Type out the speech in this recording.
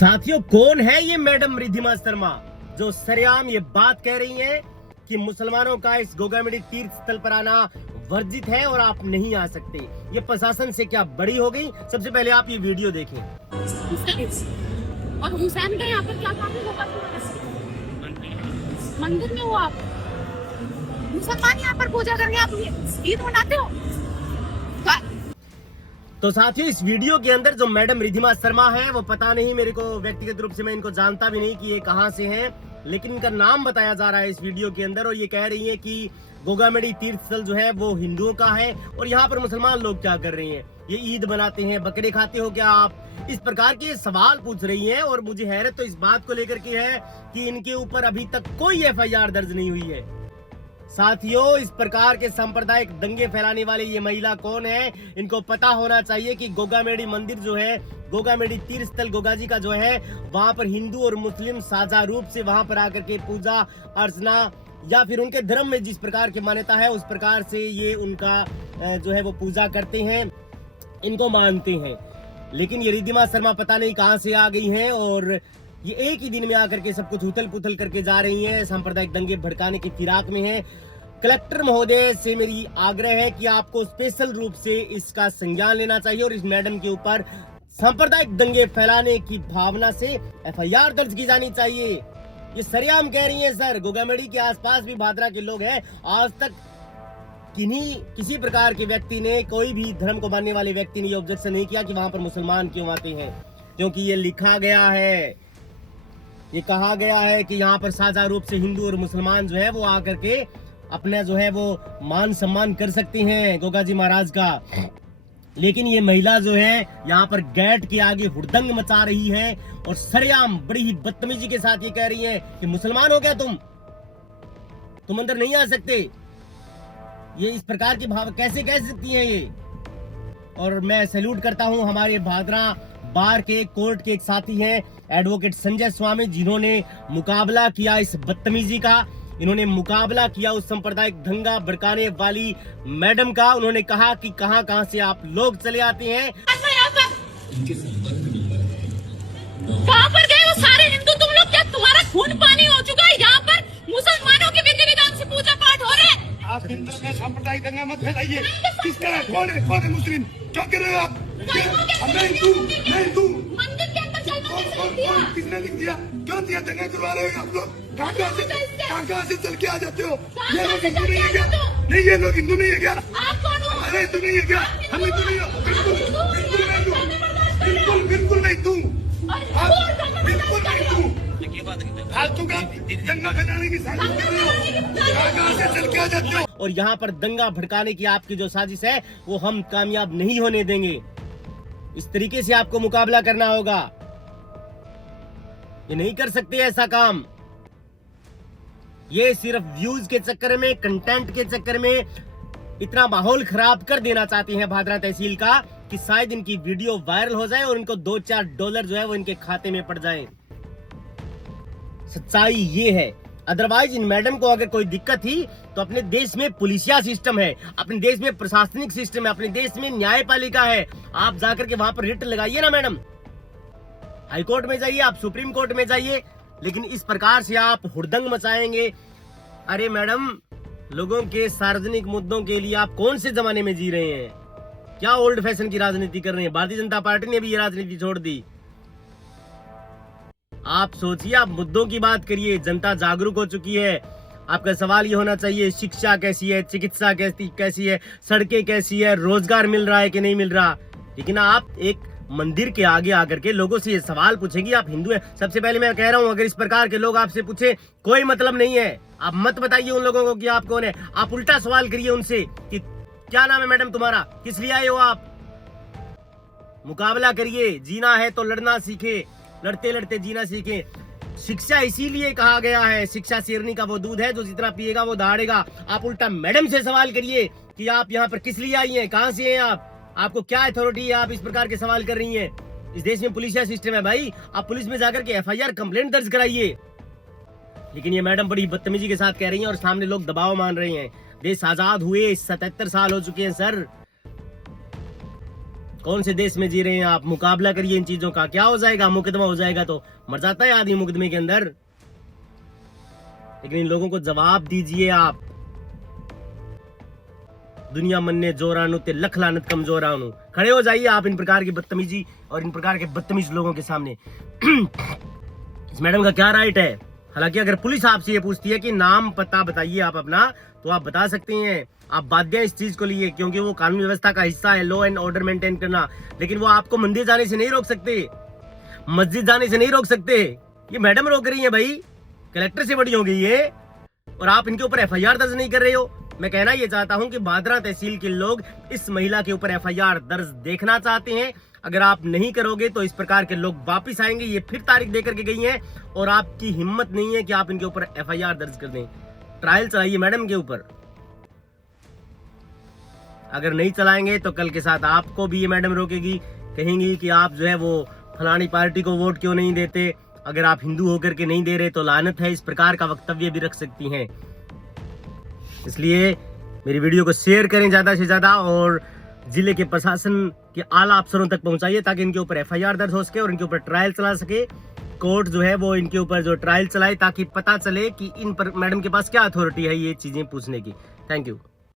साथियों, कौन है ये मैडम रिद्धिमा शर्मा जो सरेआम ये बात कह रही हैं कि मुसलमानों का इस गोगामेडी तीर्थ स्थल पर आना वर्जित है और आप नहीं आ सकते। ये प्रशासन से क्या बड़ी हो गई? सबसे पहले आप ये वीडियो देखें। और हुसैन का यहाँ पर क्या काम है? मंदिर में हो आप? मुसलमान यहाँ पर पूजा करके आप ईद मनाते हो? तो साथियों, इस वीडियो के अंदर जो मैडम रिद्धिमा शर्मा है, वो पता नहीं, मेरे को व्यक्तिगत रूप से मैं इनको जानता भी नहीं कि ये कहाँ से हैं, लेकिन इनका नाम बताया जा रहा है इस वीडियो के अंदर। और ये कह रही है कि गोगामेडी तीर्थ स्थल जो है वो हिंदुओं का है और यहाँ पर मुसलमान लोग क्या कर रहे हैं, ये ईद मनाते हैं, बकरे खाते हो क्या आप? इस प्रकार के सवाल पूछ रही है। और मुझे हैरत तो इस बात को लेकर के है कि इनके ऊपर अभी तक कोई FIR दर्ज नहीं हुई है। साथियों, इस प्रकार के सांप्रदायिक दंगे फैलाने वाले ये महिला कौन है? इनको पता होना चाहिए कि गोगामेडी मंदिर जो है, गोगामेडी तीर्थ स्थल गोगा जी का जो है, वहां पर हिंदू और मुस्लिम साझा रूप से वहां पर आकर के पूजा अर्चना या फिर उनके धर्म में जिस प्रकार की मान्यता है उस प्रकार से ये उनका जो है वो पूजा करते हैं, इनको मानते हैं। लेकिन ये रिद्धिमा शर्मा पता नहीं कहां से आ गई हैं और ये एक ही दिन में आकर के सब कुछ उथल पुथल करके जा रही हैं, सांप्रदायिक दंगे भड़काने की फिराक में हैं। कलेक्टर महोदय से मेरी आग्रह है कि आपको स्पेशल रूप से इसका संज्ञान लेना चाहिए और इस मैडम के ऊपर सांप्रदायिक दंगे फैलाने की भावना से FIR दर्ज की जानी चाहिए। ये सरेआम कह रही है सर, गोगामेडी के आसपास भी भादरा के लोग हैं, आज तक किसी प्रकार के व्यक्ति ने, कोई भी धर्म को मानने वाले व्यक्ति ने ये ऑब्जेक्शन नहीं किया कि वहां पर मुसलमान क्यों आते हैं, क्योंकि ये लिखा गया है, ये कहा गया है कि यहाँ पर साझा रूप से हिंदू और मुसलमान जो है वो आकर के अपना जो है वो मान सम्मान कर सकते हैं गोगा जी महाराज का। लेकिन ये महिला जो है यहाँ पर गेट के आगे हुड़दंग मचा रही है और सरेआम बड़ी ही बदतमीजी के साथ ये कह रही है कि मुसलमान हो क्या तुम अंदर नहीं आ सकते। ये इस प्रकार की भाव कैसे कह सकती हैं ये? और मैं सैल्यूट करता हूं हमारे भादरा बार के कोर्ट के एक साथी हैं एडवोकेट संजय स्वामी, जिन्होंने मुकाबला किया इस बदतमीजी का। इन्होंने मुकाबला किया उस सांप्रदायिक दंगा भड़काने वाली मैडम का। उन्होंने कहा कि कहां से आप लोग चले आते हैं। कहां पर गए वो सारे हिंदू? तुम लोग क्या तुम्हारा खून पानी हो चुका है? यहाँ पर मुसलमानों के विधि विधान से पूजा पाठ हो रहे हैं। आप हिंदू में सांप्रदायिक दंगा मत फैलाइए। किसका है? कौन है मुस्लिम? क्या कर रहे हो आप? मैं हिंदू। मंदिर के अंदर चलना किसने लिख दिया? क्यों दिया? दंगा करवा रहे हो आप लोग? कहाँ से चल के आ जाते हो? ये लोग हिंदू नहीं है क्या? नहीं, ये लोग हिंदू नहीं है क्या? अरे हिंदू नहीं है क्या? हम हिंदू नहीं हो। बिल्कुल नहीं तू। बिल्कुल नहीं तू। फालतू का दंगा फैलाने की साजिश कर रहे हो। कहाँ से चल के आ जाते हो? और यहाँ पर दंगा भड़काने की आपकी जो साजिश है वो हम कामयाब नहीं होने देंगे। इस तरीके से आपको मुकाबला करना होगा। ये नहीं कर सकते ऐसा काम। ये सिर्फ व्यूज के चक्कर में, कंटेंट के चक्कर में इतना माहौल खराब कर देना चाहते हैं भादरा तहसील का कि शायद इनकी वीडियो वायरल हो जाए और इनको $2-4 जो है वो इनके खाते में पड़ जाए। सच्चाई ये है। अदरवाइज इन मैडम को अगर कोई दिक्कत थी तो अपने देश में पुलिसिया सिस्टम है, अपने देश में प्रशासनिक सिस्टम है, अपने देश में न्यायपालिका है। आप जाकर के वहां पर रिट लगाइए ना मैडम, हाई कोर्ट में जाइए, आप सुप्रीम कोर्ट में जाइए। लेकिन इस प्रकार से आप हुड़दंग मचाएंगे। अरे मैडम, लोगों के सार्वजनिक मुद्दों के लिए आप कौन से जमाने में जी रहे हैं? क्या ओल्ड फैशन की राजनीति कर रहे हैं? भारतीय जनता पार्टी ने भी ये राजनीति छोड़ दी। आप सोचिए, आप मुद्दों की बात करिए। जनता जागरूक हो चुकी है। आपका सवाल ये होना चाहिए, शिक्षा कैसी है, चिकित्सा कैसी है, सड़कें कैसी है, रोजगार मिल रहा है कि नहीं मिल रहा। लेकिन आप एक मंदिर के आगे आकर के लोगों से ये सवाल पूछेगी आप हिंदू हैं? सबसे पहले मैं कह रहा हूं, अगर इस प्रकार के लोग आपसे पूछे, कोई मतलब नहीं है। आप मत बताइए उन लोगों को कि आप कौन है। आप उल्टा सवाल करिए उनसे कि क्या नाम है मैडम तुम्हारा, किस लिए आए हो आप? मुकाबला करिए। जीना है तो लड़ना सीखे, लड़ते लड़ते जीना सीखे। शिक्षा इसीलिए कहा गया है, शिक्षा शेरनी का वो दूध है जो जितना पिएगा वो दहाड़ेगा। आप उल्टा मैडम से सवाल करिए कि आप यहाँ पर किस लिए आई हैं, कहाँ से हैं आप, आपको क्या अथॉरिटी है, आप इस प्रकार के सवाल कर रही हैं। इस देश में पुलिसिया सिस्टम है भाई, आप पुलिस में जाकर के FIR कंप्लेंट दर्ज कराइए। लेकिन ये मैडम बड़ी बदतमीजी के साथ कह रही हैं और सामने लोग दबाव मान रहे हैं। देश आजाद हुए 77 साल हो चुके हैं सर। कौन से देश में जी रहे हैं आप? मुकाबला करिए इन चीजों का। क्या हो जाएगा? मुकदमा हो जाएगा तो मर जाता है आदमी मुकदमे के अंदर। लेकिन इन लोगों को जवाब दीजिए आप। दुनिया मन्ने जोरानु ते लख लानत कमजोरानु। खड़े हो जाइए आप इन प्रकार की बदतमीजी और इन प्रकार के बदतमीज लोगों के सामने। इस मैडम का क्या राइट है? हालांकि अगर पुलिस आपसे ये पूछती है कि नाम पता बताइए आप अपना, तो आप बता सकते हैं। आप बाध्य हैं इस चीज को लिए, क्योंकि वो कानून व्यवस्था का हिस्सा है, लॉ एंड ऑर्डर मेंटेन करना। लेकिन वो आपको मंदिर जाने से नहीं रोक सकते, मस्जिद जाने से नहीं रोक सकते। ये मैडम रोक रही है भाई, कलेक्टर से बड़ी हो गई है और आप इनके ऊपर एफआईआर दर्ज नहीं कर रहे हो। मैं कहना ये चाहता हूं कि भादरा तहसील के लोग इस महिला के ऊपर एफआईआर दर्ज देखना चाहते हैं। अगर आप नहीं करोगे तो इस प्रकार के लोग वापिस आएंगे। ये फिर तारीख देकर के गई हैं और आपकी हिम्मत नहीं है कि आप इनके ऊपर एफआईआर दर्ज कर दें। ट्रायल चलाइए मैडम के ऊपर। अगर नहीं चलाएंगे तो कल के साथ आपको भी ये मैडम रोकेगी, कहेंगी कि आप जो है वो फलानी पार्टी को वोट क्यों नहीं देते, अगर आप हिंदू होकर के नहीं दे रहे तो लानत है। इस प्रकार का वक्तव्य भी रख सकती हैं। इसलिए मेरी वीडियो को शेयर करें ज्यादा से ज्यादा और जिले के प्रशासन के आला अफसरों तक पहुंचाइए, ताकि इनके ऊपर एफआईआर दर्ज हो सके और इनके ऊपर ट्रायल चला सके। कोर्ट जो है वो इनके ऊपर जो ट्रायल चलाए, ताकि पता चले कि इन पर मैडम के पास क्या अथॉरिटी है ये चीजें पूछने की। Thank you.